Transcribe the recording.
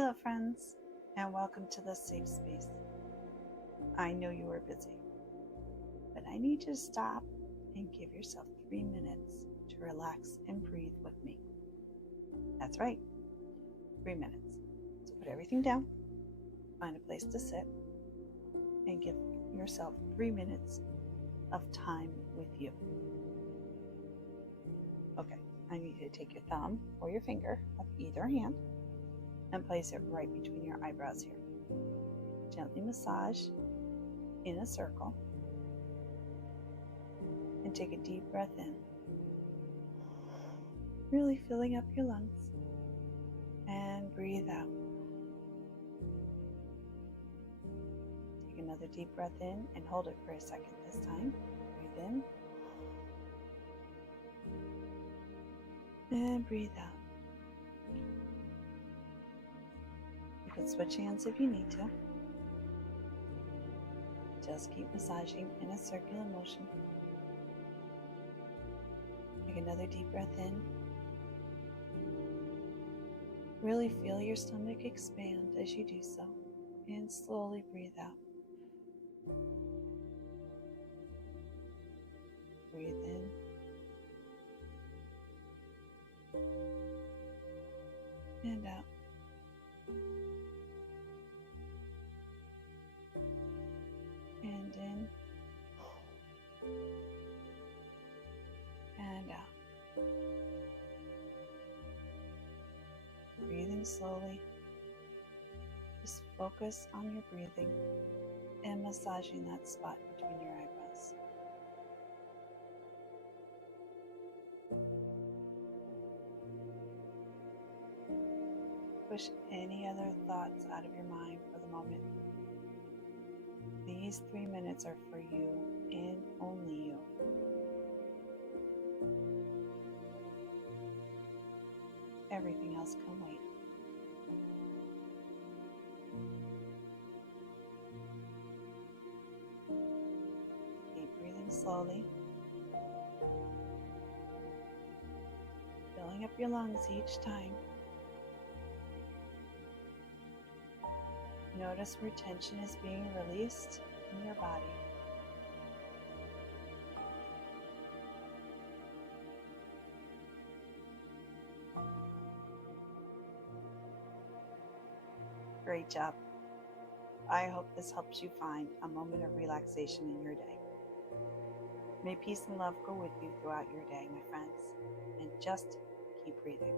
Hello, friends, and welcome to the safe space. I know you are busy, but I need you to stop and give yourself 3 minutes to relax and breathe with me. That's right, 3 minutes. So put everything down, find a place to sit, and give yourself 3 minutes of time with you. Okay, I need you to take your thumb or your finger of either hand and place it right between your eyebrows here. Gently massage in a circle and take a deep breath in, really filling up your lungs, and breathe out. Take another deep breath in and hold it for a second this time. Breathe in and breathe out. You can switch hands if you need to. Just keep massaging in a circular motion. Take another deep breath in. Really feel your stomach expand as you do so, and slowly breathe out. Breathe in and out. And in and out. Breathing slowly. Just focus on your breathing and massaging that spot between your eyebrows. Push any other thoughts out of your mind for the moment. These 3 minutes are for you and only you. Everything else can wait. Keep breathing slowly, filling up your lungs each time. Notice where tension is being released in your body. Great job. I hope this helps you find a moment of relaxation in your day. May peace and love go with you throughout your day, my friends, and just keep breathing.